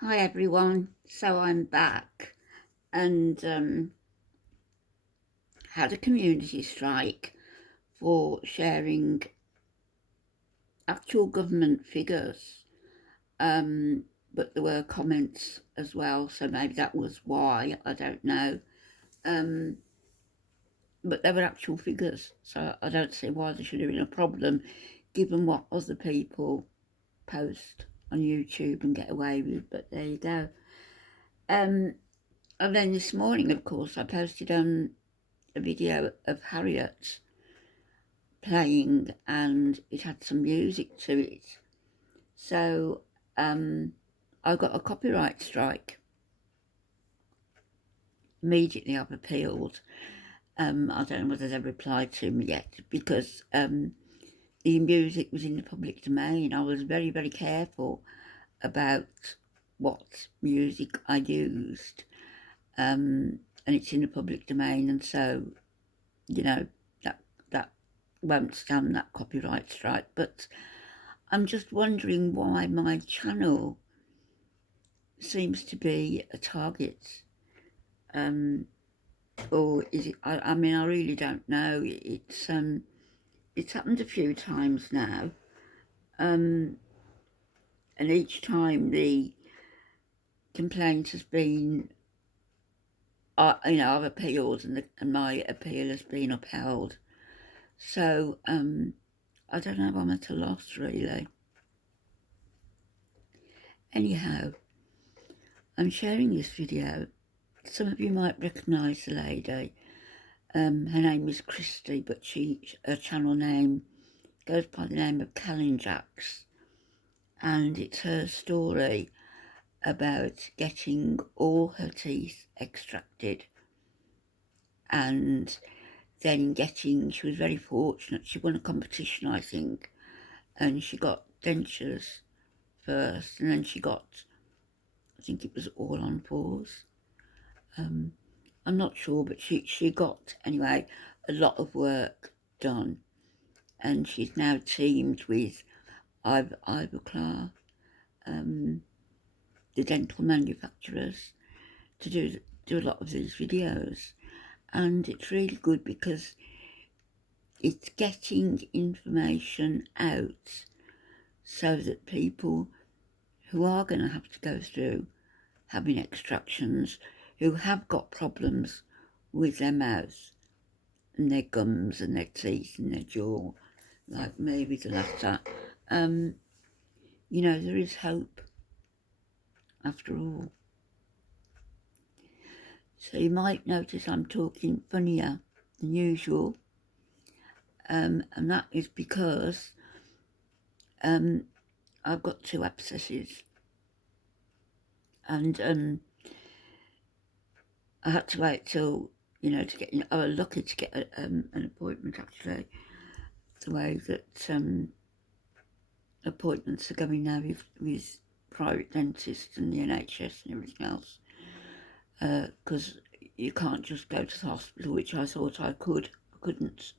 Hi everyone, so I'm back and had a community strike for sharing actual government figures, but there were comments as well, so maybe that was why, I don't know, but there were actual figures, so I don't see why there should have been a problem given what other people post on YouTube and get away with, but there you go. And then this morning, of course, I posted on a video of Harriet playing and it had some music to it. So I got a copyright strike. Immediately I've appealed. I don't know whether they replied to me yet because the music was in the public domain. I was very, very careful about what music I used. And it's in the public domain, and so, you know, that won't stand that copyright strike. But I'm just wondering why my channel seems to be a target, or is it? I mean, I really don't know. It's happened a few times now, and each time the complaint has been, I've appealed, and my appeal has been upheld. So I don't know. I'm at a loss, really. Anyhow, I'm sharing this video. Some of you might recognise the lady. Her name is Christy, but her channel name goes by the name of Kalinjax, and it's her story about getting all her teeth extracted and then she was very fortunate, she won a competition, I think, and she got dentures first, and then she got, I think it was all on fours. I'm not sure, but she got, anyway, a lot of work done, and she's now teamed with Ivoclar, the dental manufacturers, to do a lot of these videos. And it's really good because it's getting information out so that people who are going to have to go through having extractions, who have got problems with their mouth and their gums and their teeth and their jaw, like me with the latter, there is hope after all. So you might notice I'm talking funnier than usual, and that is because I've got 2 abscesses, and I had to wait till, to get in. I was lucky to get an appointment, actually, the way that appointments are going now with private dentists and the NHS and everything else, because you can't just go to the hospital, which I thought I could. I couldn't.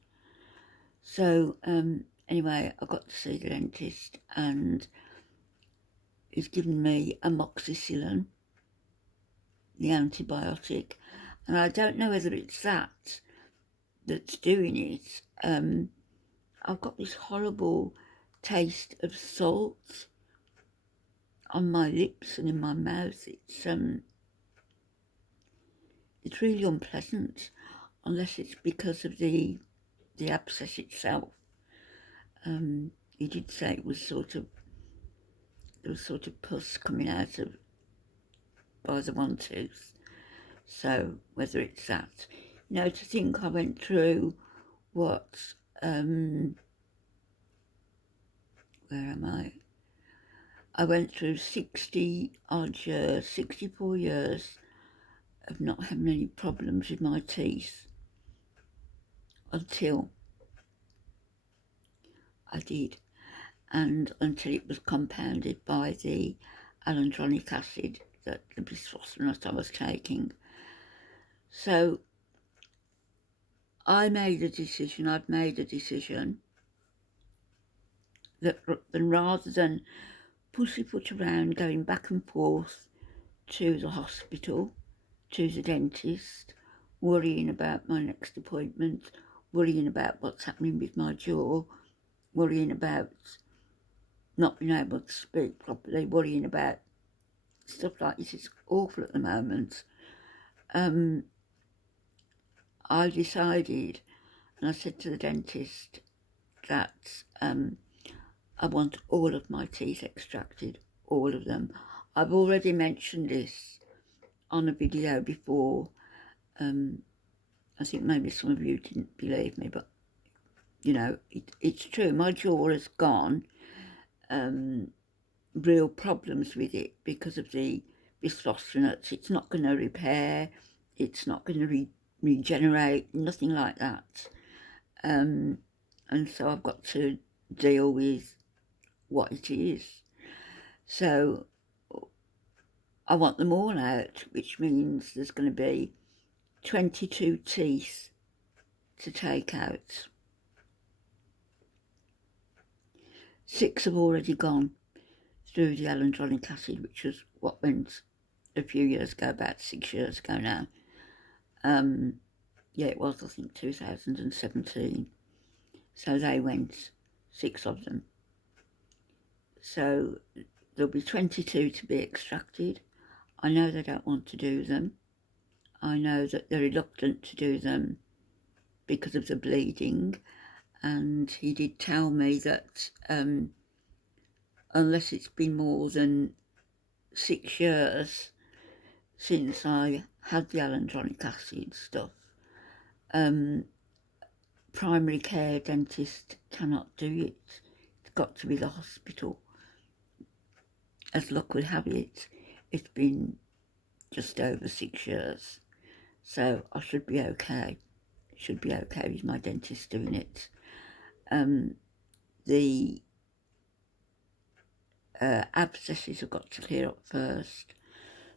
So anyway, I got to see the dentist, and he's given me amoxicillin, the antibiotic, and I don't know whether it's that's doing it. I've got this horrible taste of salt on my lips and in my mouth. It's really unpleasant, unless it's because of the abscess itself. He did say there was sort of pus coming out of by the one tooth. So whether it's that, to think I went through what, where am I? I went through 64 years of not having any problems with my teeth until I did, and until it was compounded by the alendronic acid, that the bisphosphonate I was taking. So I've made a decision that rather than pussyfoot around going back and forth to the hospital, to the dentist, worrying about my next appointment, worrying about what's happening with my jaw, worrying about not being able to speak properly, worrying about stuff like this. It's awful at the moment. I decided, and I said to the dentist that I want all of my teeth extracted, all of them. I've already mentioned this on a video before. I think maybe some of you didn't believe me, but you know, it's true. My jaw has gone. Real problems with it because of the bisphosphonates. It's not going to repair. It's not going to regenerate. Nothing like that. And so I've got to deal with what it is. So I want them all out, which means there's going to be 22 teeth to take out. 6 have already gone through the hyaluronic acid, which was what went a few years ago, about 6 years ago now. Yeah, it was, I think, 2017. So they went, 6 of them. So there'll be 22 to be extracted. I know they don't want to do them. I know that they're reluctant to do them because of the bleeding. And he did tell me that unless it's been more than 6 years since I had the hyaluronic acid stuff, primary care dentist cannot do it. It's got to be the hospital. As luck would have it, it's been just over 6 years, so I should be okay. Should be okay with my dentist doing it. The abscesses have got to clear up first,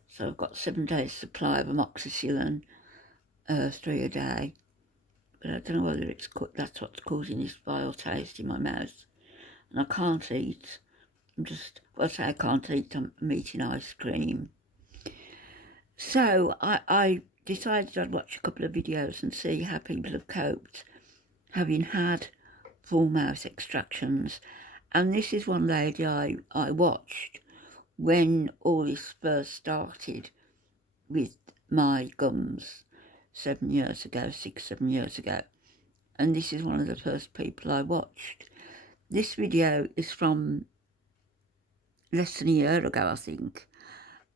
so I've got 7 days supply of amoxicillin, 3 a day. But I don't know whether that's what's causing this vile taste in my mouth. And I can't eat. I say I can't eat, I'm eating ice cream. So I decided I'd watch a couple of videos and see how people have coped having had full mouth extractions. And this is one lady I watched when all this first started with my gums 7 years ago, 7 years ago. And this is one of the first people I watched. This video is from less than a year ago, I think.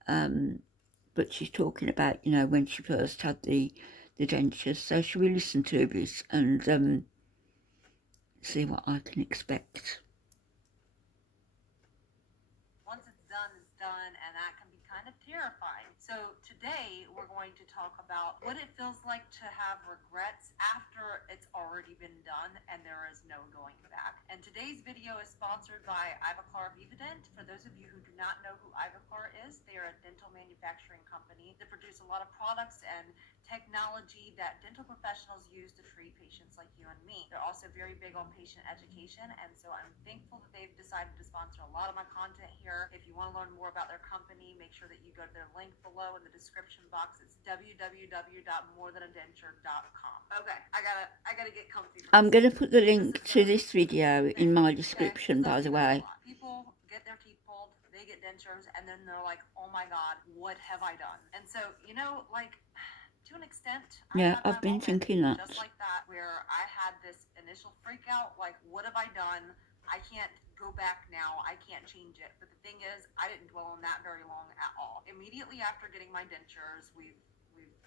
But she's talking about, you know, when she first had the dentures. So shall we listen to this and see what I can expect? Once it's done, and that can be kind of terrifying. So today we're going to talk about what it feels like to have regrets after it's already been done and there is no going back. And today's video is sponsored by Ivoclar Vivadent. For those of you who do not know who Ivoclar is, they are a dental manufacturing company that produce a lot of products and technology that dental professionals use to treat patients like you and me. They're also very big on patient education, and so I'm thankful that they've decided to sponsor a lot of my content here. If you want to learn more about their company, make sure that you go to their link below in the description box. It's www.morethanaddenture.com. Okay, I gotta get comfy. I'm going to put the link to this video in my description, by the way. People get their teeth pulled, they get dentures, and then they're like, oh my god, what have I done? And so, you know, like, to an extent, yeah, I've been thinking that. Just like that, where I had this initial freak out, like, what have I done? I can't go back now. I can't change it. But the thing is, I didn't dwell on that very long at all. Immediately after getting my dentures, we've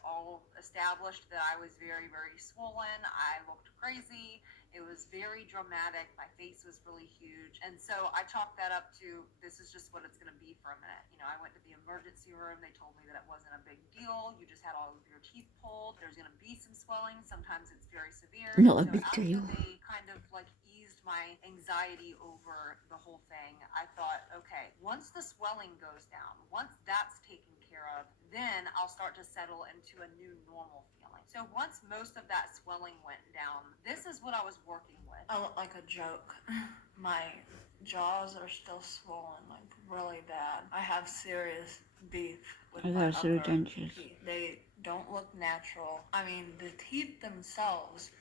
all established that I was very, very swollen. I looked crazy. It was very dramatic. My face was really huge. And so I chalked that up to, this is just what it's going to be for a minute. You know, I went to the emergency room. They told me that it wasn't a big deal. You just had all of your teeth pulled. There's going to be some swelling. Sometimes it's very severe. Not a big deal. They kind of like eased my anxiety over the whole thing. I thought, okay, once the swelling goes down, once that's taken care of, then I'll start to settle into a new normal feeling. So once most of that swelling went down, this is what I was working with. I look like a joke. My jaws are still swollen, like really bad. I have serious beef with my those are upper dentures. teeth. They don't look natural. I mean, the teeth themselves,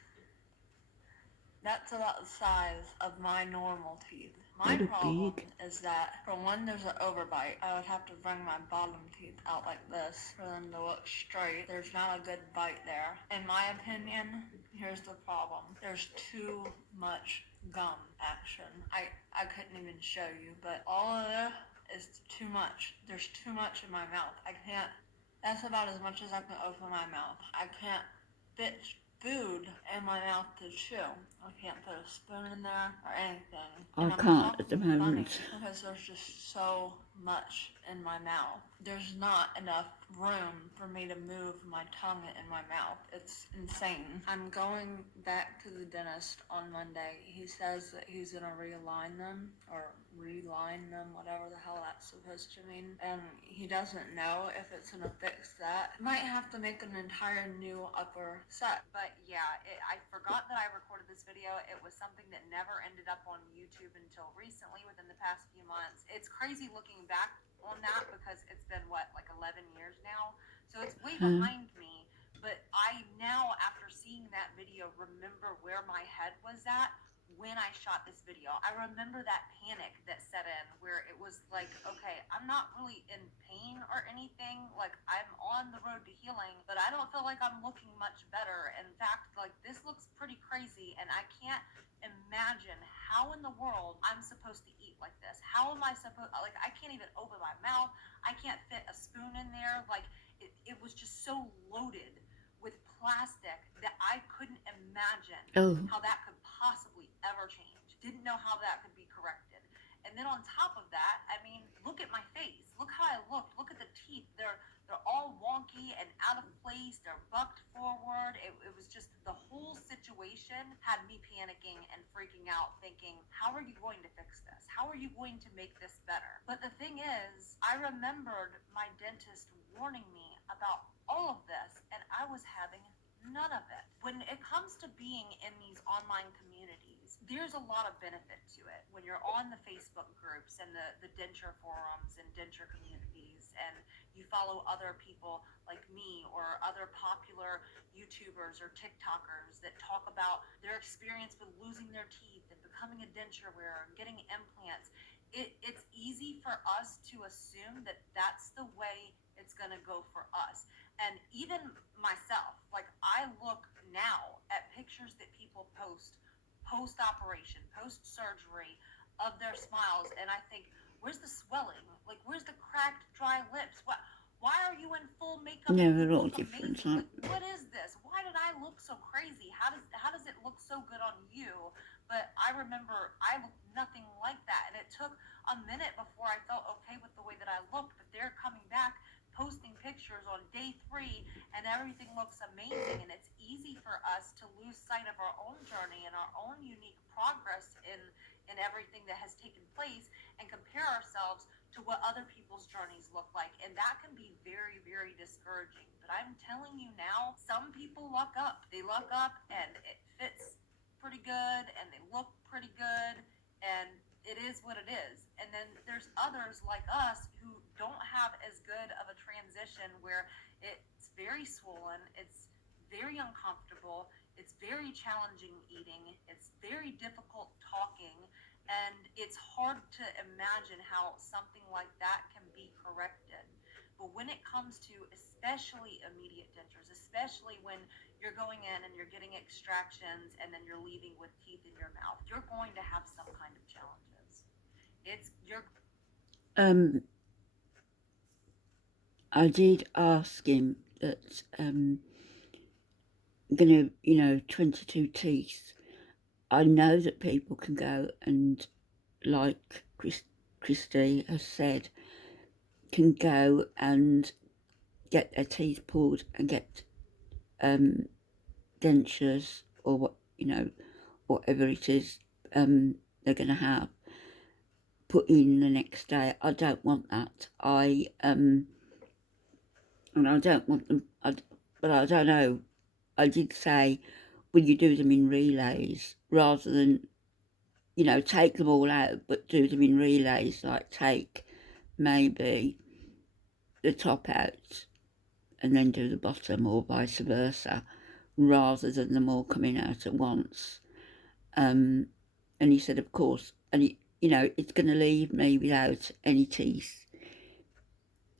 that's about the size of my normal teeth. My They look problem big. is that for when there's an overbite, I would have to bring my bottom teeth out like this for them to look straight. There's not a good bite there. In my opinion, here's the problem. There's too much gum action. I couldn't even show you, but all of this is too much. There's too much in my mouth. I can't, that's about as much as I can open my mouth. I can't fit food in my mouth to chew. I can't put a spoon in there or anything. I And I'm can't at the talking funny moment. because there's just so much in my mouth. There's not enough room for me to move my tongue in my mouth. It's insane. I'm going back to the dentist on Monday. He says that he's gonna realign them or reline them, whatever the hell that's supposed to mean. And he doesn't know if it's gonna fix that. Might have to make an entire new upper set. But yeah, I forgot that I recorded this video. It was something that never ended up on YouTube until recently, within the past few months. It's crazy looking back on that because it's been what, like 11 years now? So it's way behind me. But I now, after seeing that video, remember where my head was at when I shot this video. I remember that panic that set in where it was like, okay, I'm not really in pain or anything. Like, I'm on the road to healing, but I don't feel like I'm looking much better. In fact, like, this looks pretty crazy, and I can't imagine how in the world I'm supposed to eat like this. How am I supposed, like, I can't even open my mouth. I can't fit a spoon in there. Like, it was just so loaded with plastic that I couldn't imagine how that could possibly ever change. Didn't know how that could be corrected. And then on top of that, I mean, look at my face. Look how I looked. Look at the teeth. They're all wonky and out of place. They're bucked forward. It was just, the whole situation had me panicking and freaking out, thinking, how are you going to fix this? How are you going to make this better? But the thing is, I remembered my dentist warning me about all of this, and I was having none of it. When it comes to being in these online communities, there's a lot of benefit to it. When you're on the Facebook groups and the denture forums and denture communities, and you follow other people like me or other popular YouTubers or TikTokers that talk about their experience with losing their teeth and becoming a denture wearer and getting implants, it's easy for us to assume that that's the way it's going to go for us. And even myself, like, I look now at pictures that people post post-operation, post-surgery of their smiles, and I think, where's the swelling? Like, where's the cracked, dry lips? Why are you in full makeup? Yeah, You they're all look different. amazing. Like, what is this? Why did I look so crazy? How does it look so good on you? But I remember I looked nothing like that, and it took a minute before I felt okay with the way that I looked. But they're coming back, posting pictures on day 3, and everything looks amazing. And it's easy for us to lose sight of our own journey and our own unique progress in everything that has taken place, and compare ourselves to what other people's journeys look like. And that can be very, very discouraging. But I'm telling you now, some people luck up. They luck up, and it fits pretty good, and they look pretty good, and it is what it is. And then there's others like us who don't have as good of a transition, where it's very swollen, it's very uncomfortable, it's very challenging eating, it's very difficult talking, and it's hard to imagine how something like that can be corrected. But when it comes to especially immediate dentures, especially when you're going in and you're getting extractions and then you're leaving with teeth in your mouth, you're going to have some kind of challenges. I did ask him that, gonna, 22 teeth. I know that people can go and, like Christy has said, can go and get their teeth pulled and get dentures or whatever it is they're going to have put in the next day. I don't want that. and I don't want them, but I don't know, I did say, will you do them in relays rather than, take them all out, but do them in relays, like take maybe the top out and then do the bottom, or vice versa, rather than them all coming out at once. And he said, of course, and it's going to leave me without any teeth,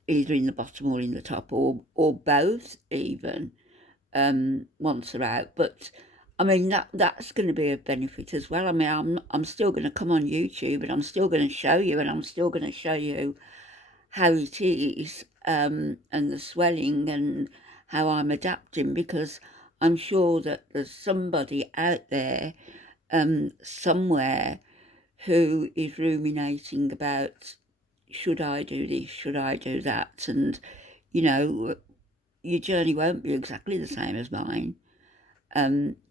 either in the bottom or in the top, or both even, once they're out. But I mean, that's going to be a benefit as well. I mean, I'm still going to come on YouTube, and I'm still going to show you, and I'm still going to show you how it is, and the swelling, and how I'm adapting, because I'm sure that there's somebody out there, somewhere, who is ruminating about, should I do this, should I do that, and your journey won't be exactly the same as mine,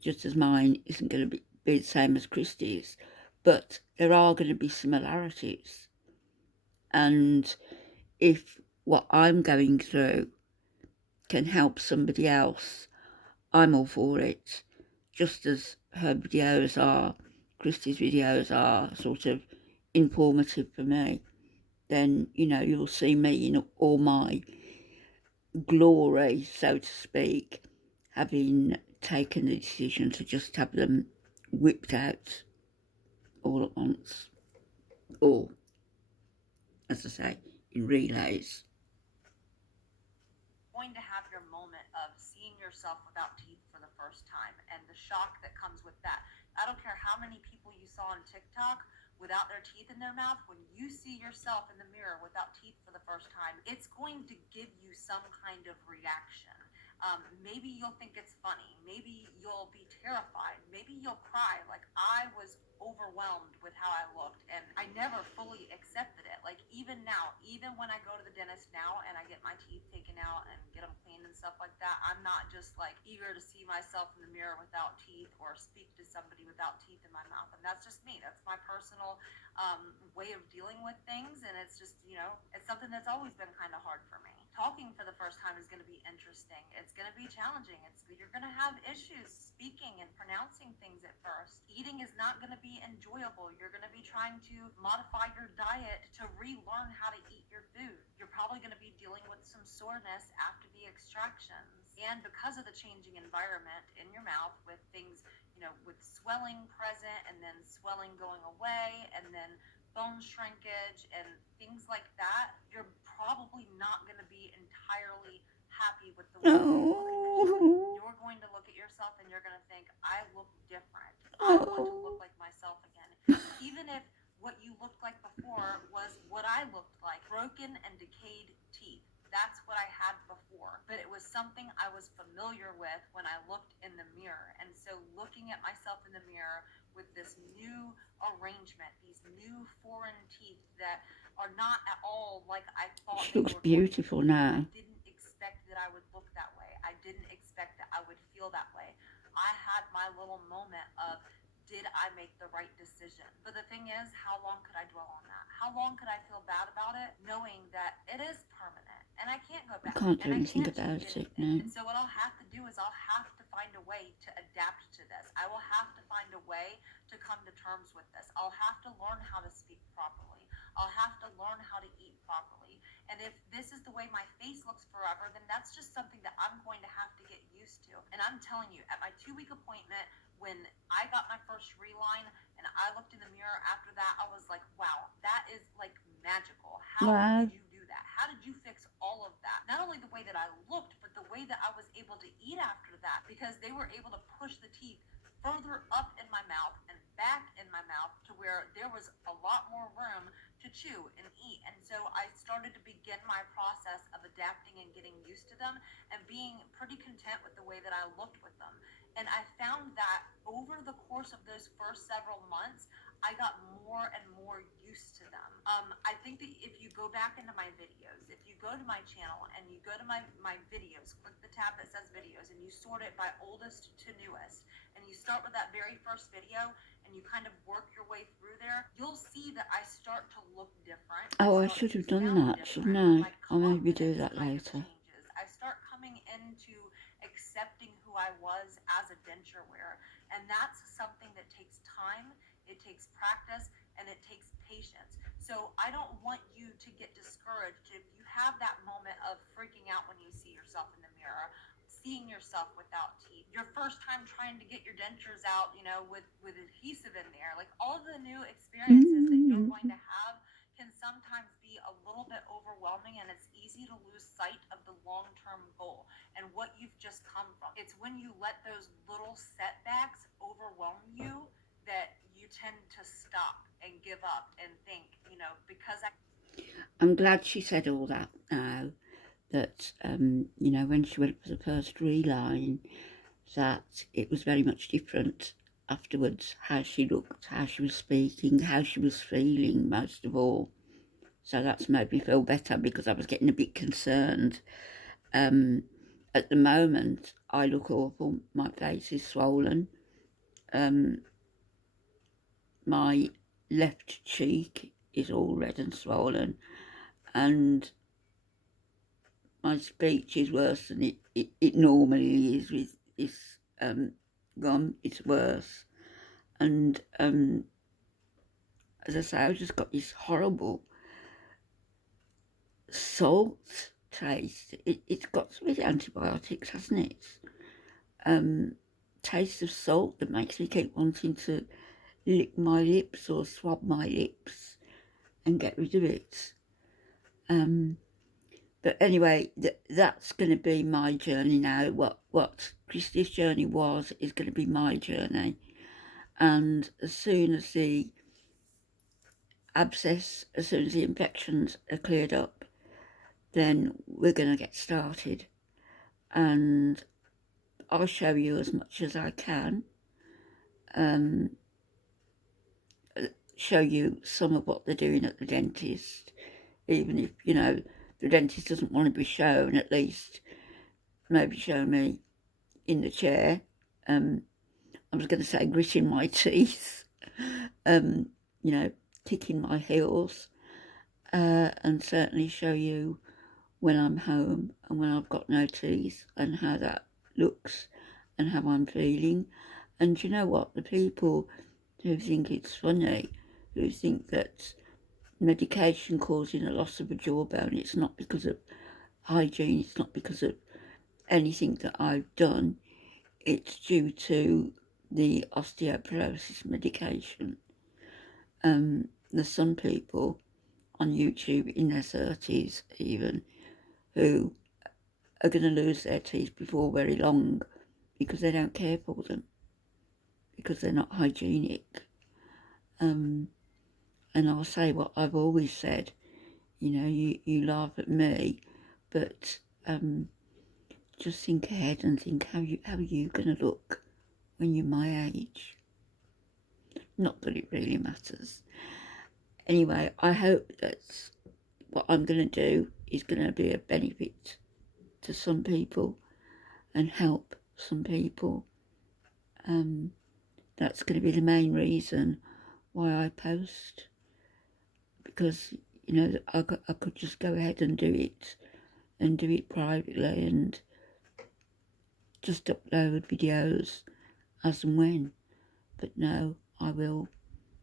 just as mine isn't going to be the same as Christie's, but there are going to be similarities. And if what I'm going through can help somebody else, I'm all for it. Just as her videos are, Christie's videos are sort of informative for me, then, you'll see me in all my glory, so to speak, having taken the decision to just have them whipped out all at once, or, as I say, in relays. Going to have your moment of seeing yourself without teeth for the first time and the shock that comes with that. I don't care how many people you saw on TikTok without their teeth in their mouth. When you see yourself in the mirror without teeth for the first time, it's going to give you some kind of reaction. Maybe you'll think it's funny. Maybe you'll be terrified. Maybe you'll cry. Like, I was overwhelmed with how I looked, and I never fully accepted it. Like, even now, even when I go to the dentist now and I get my teeth taken out and get them cleaned and stuff like that, I'm not just like eager to see myself in the mirror without teeth or speak to somebody without teeth in my mouth. And that's just me. That's my personal way of dealing with things. And it's just, it's something that's always been kind of hard for me. Talking for the first time is going to be interesting. It's going to be challenging. You're going to have issues speaking and pronouncing things at first. Eating is not going to be enjoyable. You're going to be trying to modify your diet to relearn how to eat your food. You're probably going to be dealing with some soreness after the extractions. And because of the changing environment in your mouth, with things, with swelling present and then swelling going away and then bone shrinkage and things like that, you're probably not going to be entirely happy with the way you look initially. You're going to look at yourself and you're going to think, I look different. I want to look like myself again. Even if what you looked like before was what I looked like, broken and decayed teeth. That's what I had before, but it was something I was familiar with when I looked in the mirror. And so looking at myself in the mirror with this new arrangement, these new foreign teeth that are not at all like I thought She they looks were beautiful now. I didn't expect that I would look that way. I didn't expect that I would feel that way. I had my little moment of, did I make the right decision? But the thing is, how long could I dwell on that? How long could I feel bad about it, knowing that it is permanent and I can't go I back can't do and I anything can't about change it anything? now. And so what I'll have to do is I'll have to find a way to adapt to this. I will have to find a way to come to terms with this. I'll have to learn how to speak properly. I'll have to learn how to eat properly. And if this is the way my face looks forever, then that's just something that I'm going to have to get used to. And I'm telling you, at my 2-week appointment, when I got my first reline and I looked in the mirror after that, I was like, wow, that is like magical. How Wow. did you do that? How did you fix all of that? Not only the way that I looked, but the way that I was able to eat after that, because they were able to push the teeth further up in my mouth and back in my mouth to where there was a lot more room to chew and eat. And so I started to begin my process of adapting and getting used to them and being pretty content with the way that I looked with them. And I found that over the course of those first several months, I got more and more used to them. I think that if you go back into my videos, if you go to my channel and you go to my videos, click the tab that says videos and you sort it by oldest to newest, and you start with that very first video and you kind of work your way through there, you'll see that I start to look different. Oh, I should have done that, shouldn't I? I'll maybe do that later. I start I was as a denture wearer. And that's something that takes time, it takes practice, and it takes patience. So I don't want you to get discouraged if you have that moment of freaking out when you see yourself in the mirror, seeing yourself without teeth, your first time trying to get your dentures out, with adhesive in there, like all of the new experiences that you're going to have can sometimes be a little bit overwhelming, and it's easy to lose sight of the long-term goal and what you've just come from. It's when you let those little setbacks overwhelm you that you tend to stop and give up and think, because I'm glad she said all that now, that, when she went for the first reline, that it was very much different afterwards, how she looked, how she was speaking, how she was feeling, most of all. So that's made me feel better, because I was getting a bit concerned. At the moment, I look awful. My face is swollen. My left cheek is all red and swollen, and my speech is worse than it normally is with this gum. It's worse. And as I say, I've just got this horrible salt taste. It's got to be the antibiotics, hasn't it? Taste of salt that makes me keep wanting to lick my lips or swab my lips and get rid of it. But anyway, that's going to be my journey now. What Christy's journey was is going to be my journey. And as soon as the abscess, as soon as the infections are cleared up, then we're going to get started. And I'll show you as much as I can. Show you some of what they're doing at the dentist. Even if, the dentist doesn't want to be shown, at least maybe show me in the chair. I was going to say gritting my teeth, kicking my heels, and certainly show you when I'm home and when I've got no teeth and how that looks and how I'm feeling. And you know what? The people who think it's funny, who think that medication causing a loss of a jawbone, it's not because of hygiene, it's not because of anything that I've done, it's due to the osteoporosis medication. There's some people on YouTube in their 30s even who are going to lose their teeth before very long because they don't care for them, because they're not hygienic. And I'll say what I've always said, you laugh at me, but just think ahead and think how are you going to look when you're my age. Not that it really matters. Anyway, I hope that what I'm going to do is going to be a benefit to some people and help some people. That's going to be the main reason why I post, because I could just go ahead and do it privately and just upload videos as and when. But no, I will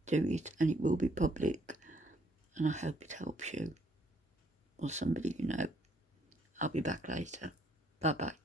do it, and it will be public, and I hope it helps you or somebody you know. I'll be back later. Bye bye.